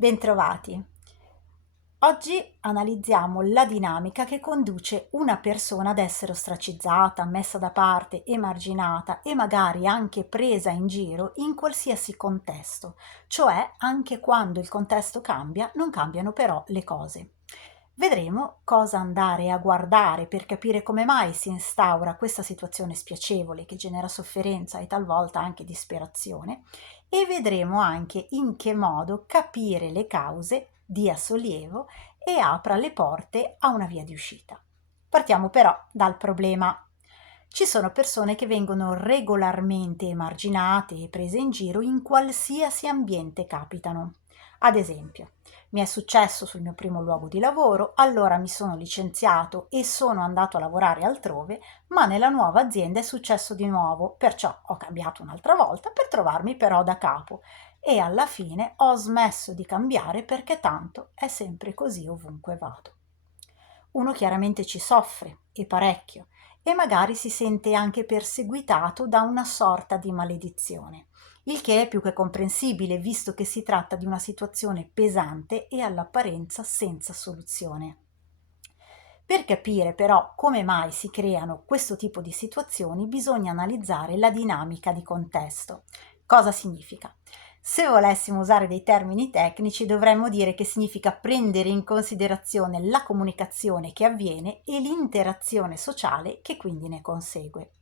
Bentrovati. Oggi analizziamo la dinamica che conduce una persona ad essere ostracizzata, messa da parte, emarginata e magari anche presa in giro in qualsiasi contesto, cioè anche quando il contesto cambia, non cambiano però le cose. Vedremo cosa andare a guardare per capire come mai si instaura questa situazione spiacevole che genera sofferenza e talvolta anche disperazione e vedremo anche in che modo capire le cause dia sollievo e apra le porte a una via di uscita. Partiamo però dal problema. Ci sono persone che vengono regolarmente emarginate e prese in giro in qualsiasi ambiente capitano. Ad esempio, mi è successo sul mio primo luogo di lavoro, allora mi sono licenziato e sono andato a lavorare altrove, ma nella nuova azienda è successo di nuovo, perciò ho cambiato un'altra volta per trovarmi però da capo e alla fine ho smesso di cambiare perché tanto è sempre così ovunque vado. Uno chiaramente ci soffre, e parecchio, e magari si sente anche perseguitato da una sorta di maledizione, il che è più che comprensibile visto che si tratta di una situazione pesante e all'apparenza senza soluzione. Per capire però come mai si creano questo tipo di situazioni bisogna analizzare la dinamica di contesto. Cosa significa? Se volessimo usare dei termini tecnici dovremmo dire che significa prendere in considerazione la comunicazione che avviene e l'interazione sociale che quindi ne consegue.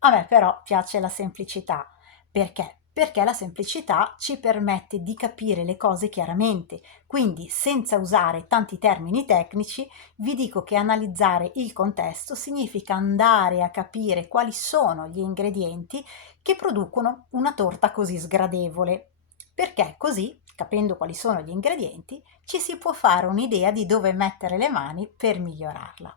A me però piace la semplicità. Perché? Perché la semplicità ci permette di capire le cose chiaramente, quindi senza usare tanti termini tecnici vi dico che analizzare il contesto significa andare a capire quali sono gli ingredienti che producono una torta così sgradevole, perché così, capendo quali sono gli ingredienti, ci si può fare un'idea di dove mettere le mani per migliorarla.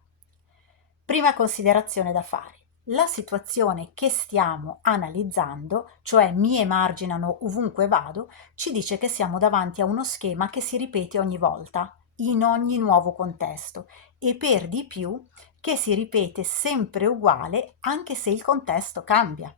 Prima considerazione da fare. La situazione che stiamo analizzando, cioè mi emarginano ovunque vado, ci dice che siamo davanti a uno schema che si ripete ogni volta, in ogni nuovo contesto, e per di più che si ripete sempre uguale anche se il contesto cambia.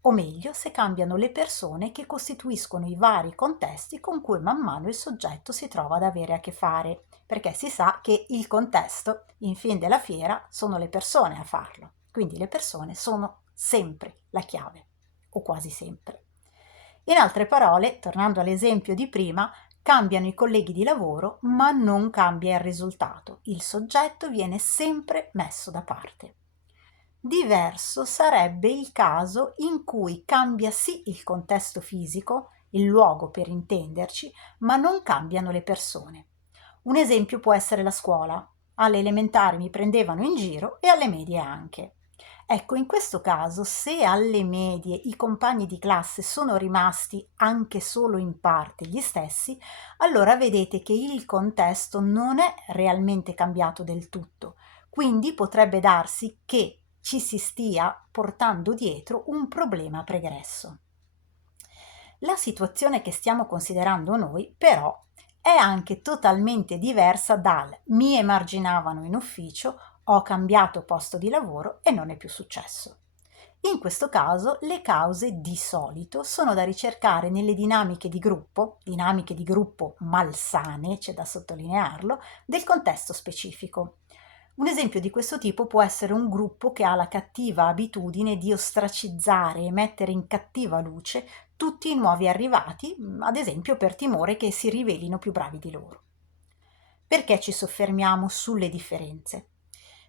O meglio, se cambiano le persone che costituiscono i vari contesti con cui man mano il soggetto si trova ad avere a che fare, perché si sa che il contesto, in fin della fiera, sono le persone a farlo. Quindi le persone sono sempre la chiave, o quasi sempre. In altre parole, tornando all'esempio di prima, cambiano i colleghi di lavoro, ma non cambia il risultato. Il soggetto viene sempre messo da parte. Diverso sarebbe il caso in cui cambia sì il contesto fisico, il luogo per intenderci, ma non cambiano le persone. Un esempio può essere la scuola. Alle elementari mi prendevano in giro e alle medie anche. Ecco, in questo caso, se alle medie i compagni di classe sono rimasti anche solo in parte gli stessi, allora vedete che il contesto non è realmente cambiato del tutto. Quindi potrebbe darsi che ci si stia portando dietro un problema pregresso. La situazione che stiamo considerando noi, però, è anche totalmente diversa dal mi emarginavano in ufficio, ho cambiato posto di lavoro e non è più successo. In questo caso le cause di solito sono da ricercare nelle dinamiche di gruppo malsane, c'è da sottolinearlo, del contesto specifico. Un esempio di questo tipo può essere un gruppo che ha la cattiva abitudine di ostracizzare e mettere in cattiva luce tutti i nuovi arrivati, ad esempio per timore che si rivelino più bravi di loro. Perché ci soffermiamo sulle differenze?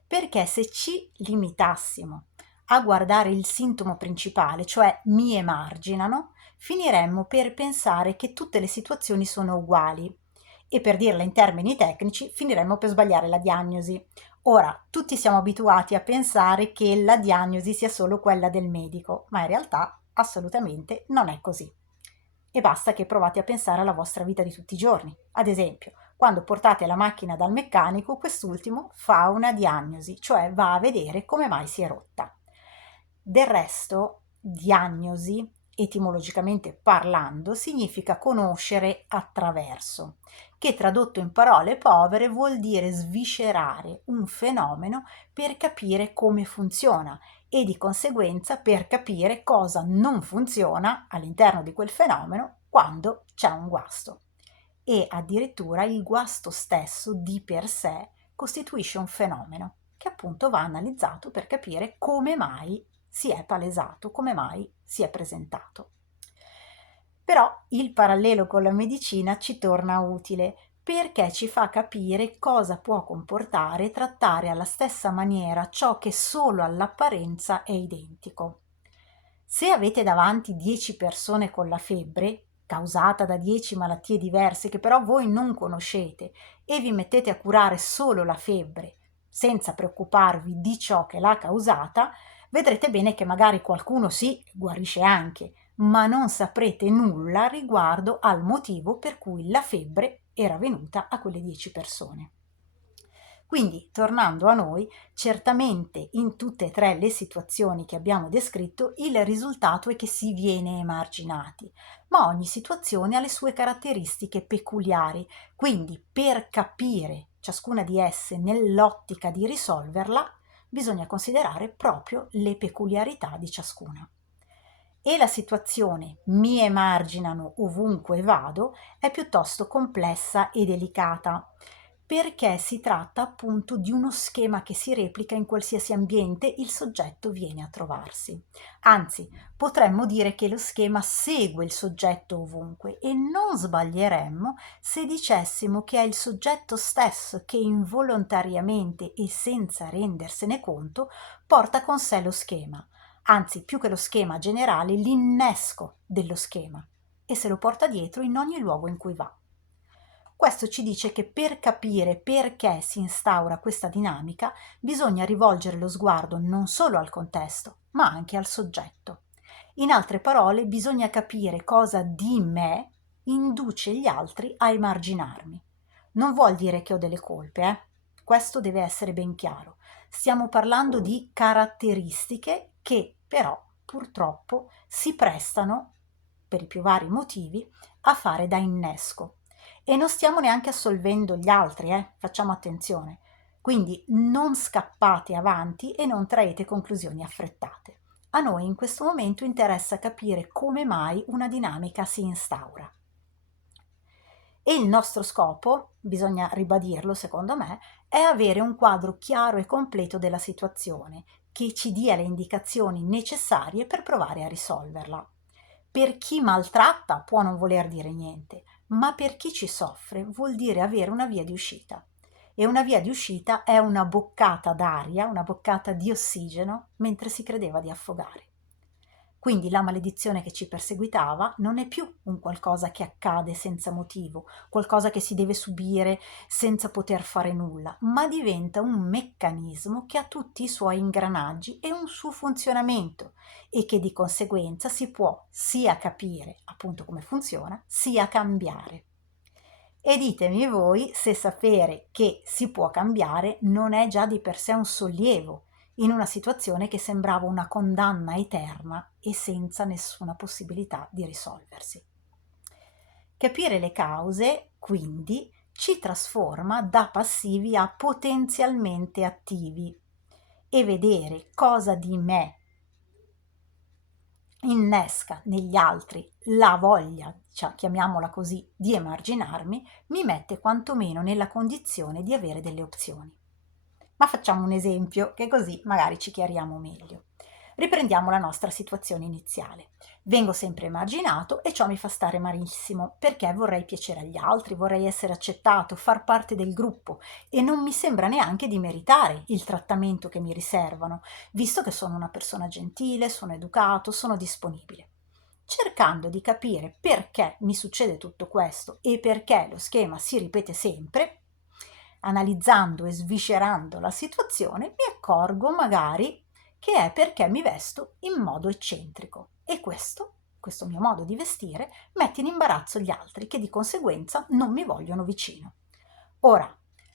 Perché se ci limitassimo a guardare il sintomo principale, cioè mi emarginano, finiremmo per pensare che tutte le situazioni sono uguali e per dirla in termini tecnici finiremmo per sbagliare la diagnosi. Ora, tutti siamo abituati a pensare che la diagnosi sia solo quella del medico, ma in realtà assolutamente non è così. E basta che provate a pensare alla vostra vita di tutti i giorni. Ad esempio, quando portate la macchina dal meccanico, quest'ultimo fa una diagnosi, cioè va a vedere come mai si è rotta. Del resto, diagnosi, etimologicamente parlando, significa conoscere attraverso, che tradotto in parole povere vuol dire sviscerare un fenomeno per capire come funziona e di conseguenza per capire cosa non funziona all'interno di quel fenomeno quando c'è un guasto. e addirittura il guasto stesso di per sé costituisce un fenomeno che appunto va analizzato per capire come mai si è palesato, come mai si è presentato. Però il parallelo con la medicina ci torna utile perché ci fa capire cosa può comportare trattare alla stessa maniera ciò che solo all'apparenza è identico. Se avete davanti 10 persone con la febbre, causata da 10 malattie diverse che però voi non conoscete, e vi mettete a curare solo la febbre, senza preoccuparvi di ciò che l'ha causata, vedrete bene che magari qualcuno sì, guarisce anche, ma non saprete nulla riguardo al motivo per cui la febbre era venuta a quelle 10 persone. Quindi, tornando a noi, certamente in tutte e tre le situazioni che abbiamo descritto, il risultato è che si viene emarginati, ma ogni situazione ha le sue caratteristiche peculiari, quindi per capire ciascuna di esse nell'ottica di risolverla, bisogna considerare proprio le peculiarità di ciascuna. E la situazione mi emarginano ovunque vado è piuttosto complessa e delicata, perché si tratta appunto di uno schema che si replica in qualsiasi ambiente il soggetto viene a trovarsi. Anzi, potremmo dire che lo schema segue il soggetto ovunque e non sbaglieremmo se dicessimo che è il soggetto stesso che involontariamente e senza rendersene conto porta con sé lo schema, anzi più che lo schema generale, l'innesco dello schema, e se lo porta dietro in ogni luogo in cui va. Questo ci dice che per capire perché si instaura questa dinamica bisogna rivolgere lo sguardo non solo al contesto, ma anche al soggetto. In altre parole, bisogna capire cosa di me induce gli altri a emarginarmi. Non vuol dire che ho delle colpe, Questo deve essere ben chiaro. Stiamo parlando di caratteristiche che però purtroppo si prestano, per i più vari motivi, a fare da innesco. E non stiamo neanche assolvendo gli altri, facciamo attenzione. Quindi non scappate avanti e non traete conclusioni affrettate. A noi in questo momento interessa capire come mai una dinamica si instaura. E il nostro scopo, bisogna ribadirlo secondo me, è avere un quadro chiaro e completo della situazione, che ci dia le indicazioni necessarie per provare a risolverla. Per chi maltratta può non voler dire niente, ma per chi ci soffre vuol dire avere una via di uscita. E una via di uscita è una boccata d'aria, una boccata di ossigeno, mentre si credeva di affogare. Quindi la maledizione che ci perseguitava non è più un qualcosa che accade senza motivo, qualcosa che si deve subire senza poter fare nulla, ma diventa un meccanismo che ha tutti i suoi ingranaggi e un suo funzionamento e che di conseguenza si può sia capire appunto come funziona, sia cambiare. E ditemi voi se sapere che si può cambiare non è già di per sé un sollievo in una situazione che sembrava una condanna eterna e senza nessuna possibilità di risolversi. Capire le cause, quindi, ci trasforma da passivi a potenzialmente attivi e vedere cosa di me innesca negli altri la voglia, chiamiamola così, di emarginarmi, mi mette quantomeno nella condizione di avere delle opzioni. Ma facciamo un esempio che così magari ci chiariamo meglio. Riprendiamo la nostra situazione iniziale. Vengo sempre emarginato e ciò mi fa stare malissimo perché vorrei piacere agli altri, vorrei essere accettato, far parte del gruppo e non mi sembra neanche di meritare il trattamento che mi riservano, visto che sono una persona gentile, sono educato, sono disponibile. Cercando di capire perché mi succede tutto questo e perché lo schema si ripete sempre, analizzando e sviscerando la situazione, mi accorgo magari che è perché mi vesto in modo eccentrico e questo mio modo di vestire, mette in imbarazzo gli altri che di conseguenza non mi vogliono vicino. Ora,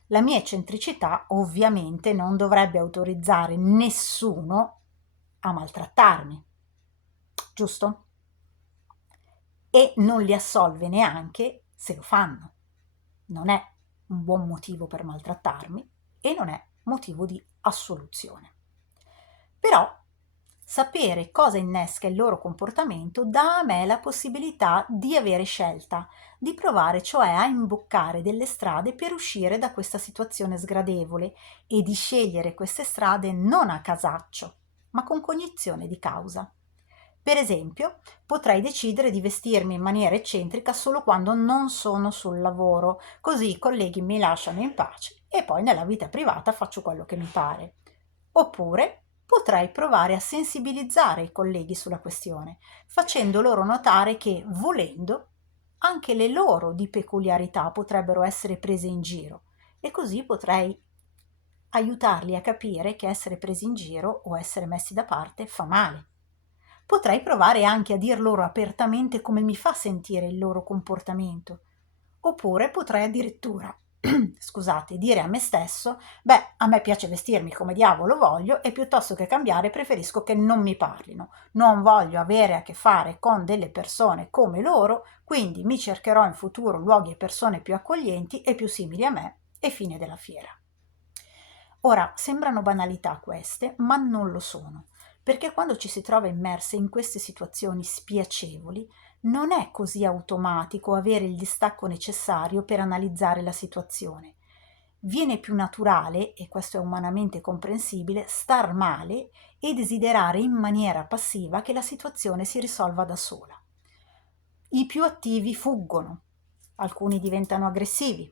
la mia eccentricità ovviamente non dovrebbe autorizzare nessuno a maltrattarmi, giusto? E non li assolve neanche se lo fanno. Non è un buon motivo per maltrattarmi e non è motivo di assoluzione. Però Sapere cosa innesca il loro comportamento dà a me la possibilità di avere scelta, di provare cioè a imboccare delle strade per uscire da questa situazione sgradevole e di scegliere queste strade non a casaccio, ma con cognizione di causa. Per esempio, potrei decidere di vestirmi in maniera eccentrica solo quando non sono sul lavoro, così i colleghi mi lasciano in pace e poi nella vita privata faccio quello che mi pare. Oppure potrei provare a sensibilizzare i colleghi sulla questione, facendo loro notare che, volendo, anche le loro di peculiarità potrebbero essere prese in giro e così potrei aiutarli a capire che essere presi in giro o essere messi da parte fa male. Potrei provare anche a dir loro apertamente come mi fa sentire il loro comportamento. Oppure potrei addirittura, scusate, dire a me stesso: beh, a me piace vestirmi come diavolo voglio e piuttosto che cambiare preferisco che non mi parlino. Non voglio avere a che fare con delle persone come loro, quindi mi cercherò in futuro luoghi e persone più accoglienti e più simili a me, e fine della fiera. Ora, sembrano banalità queste, ma non lo sono, perché quando ci si trova immerse in queste situazioni spiacevoli, non è così automatico avere il distacco necessario per analizzare la situazione. Viene più naturale, e questo è umanamente comprensibile, star male e desiderare in maniera passiva che la situazione si risolva da sola. I più attivi fuggono, alcuni diventano aggressivi.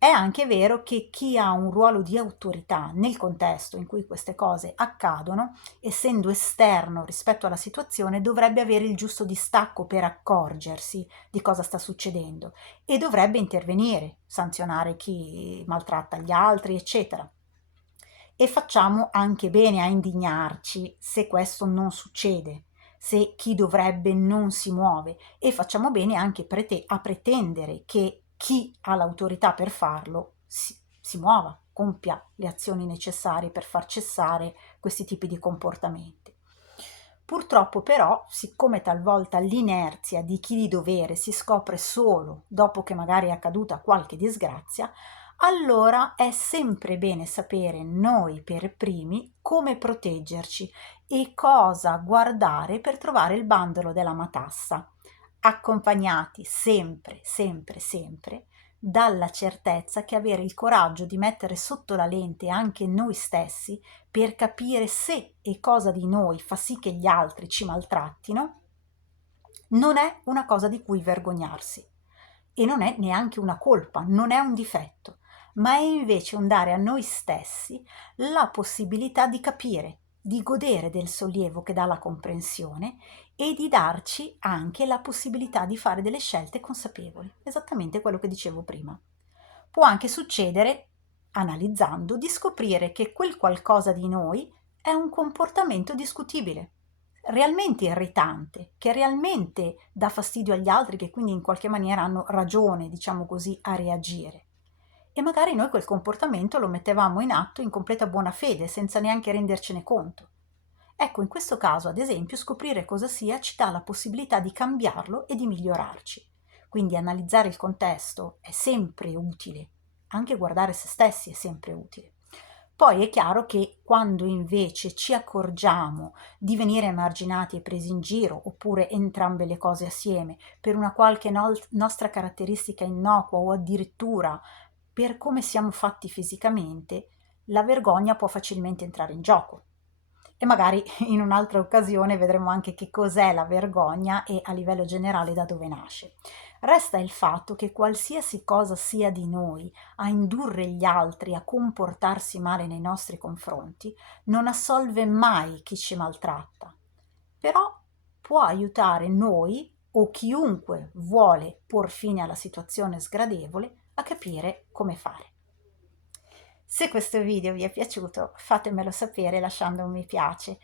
È anche vero che chi ha un ruolo di autorità nel contesto in cui queste cose accadono, essendo esterno rispetto alla situazione, dovrebbe avere il giusto distacco per accorgersi di cosa sta succedendo e dovrebbe intervenire, sanzionare chi maltratta gli altri, eccetera. E facciamo anche bene a indignarci se questo non succede, se chi dovrebbe non si muove, e facciamo bene anche a pretendere che chi ha l'autorità per farlo si muova, compia le azioni necessarie per far cessare questi tipi di comportamenti. Purtroppo però, siccome talvolta l'inerzia di chi di dovere si scopre solo dopo che magari è accaduta qualche disgrazia, allora è sempre bene sapere noi per primi come proteggerci e cosa guardare per trovare il bandolo della matassa, accompagnati sempre, sempre, sempre dalla certezza che avere il coraggio di mettere sotto la lente anche noi stessi per capire se e cosa di noi fa sì che gli altri ci maltrattino, non è una cosa di cui vergognarsi e non è neanche una colpa, non è un difetto, ma è invece un dare a noi stessi la possibilità di capire, di godere del sollievo che dà la comprensione e di darci anche la possibilità di fare delle scelte consapevoli, esattamente quello che dicevo prima. Può anche succedere, analizzando, di scoprire che quel qualcosa di noi è un comportamento discutibile, realmente irritante, che realmente dà fastidio agli altri, che quindi in qualche maniera hanno ragione, diciamo così, a reagire. E magari noi quel comportamento lo mettevamo in atto in completa buona fede, senza neanche rendercene conto. Ecco, in questo caso, ad esempio, scoprire cosa sia ci dà la possibilità di cambiarlo e di migliorarci. Quindi analizzare il contesto è sempre utile, anche guardare se stessi è sempre utile. Poi è chiaro che quando invece ci accorgiamo di venire emarginati e presi in giro, oppure entrambe le cose assieme, per una qualche nostra caratteristica innocua o addirittura per come siamo fatti fisicamente, la vergogna può facilmente entrare in gioco. E magari in un'altra occasione vedremo anche che cos'è la vergogna e a livello generale da dove nasce. Resta il fatto che qualsiasi cosa sia di noi a indurre gli altri a comportarsi male nei nostri confronti non assolve mai chi ci maltratta, però può aiutare noi o chiunque vuole por fine alla situazione sgradevole a capire come fare. Se questo video vi è piaciuto, fatemelo sapere lasciando un mi piace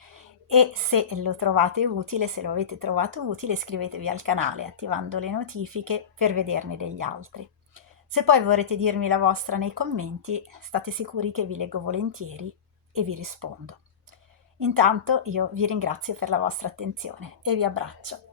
e se lo trovate utile, se lo avete trovato utile, iscrivetevi al canale attivando le notifiche per vederne degli altri. Se poi vorrete dirmi la vostra nei commenti, state sicuri che vi leggo volentieri e vi rispondo. Intanto io vi ringrazio per la vostra attenzione e vi abbraccio.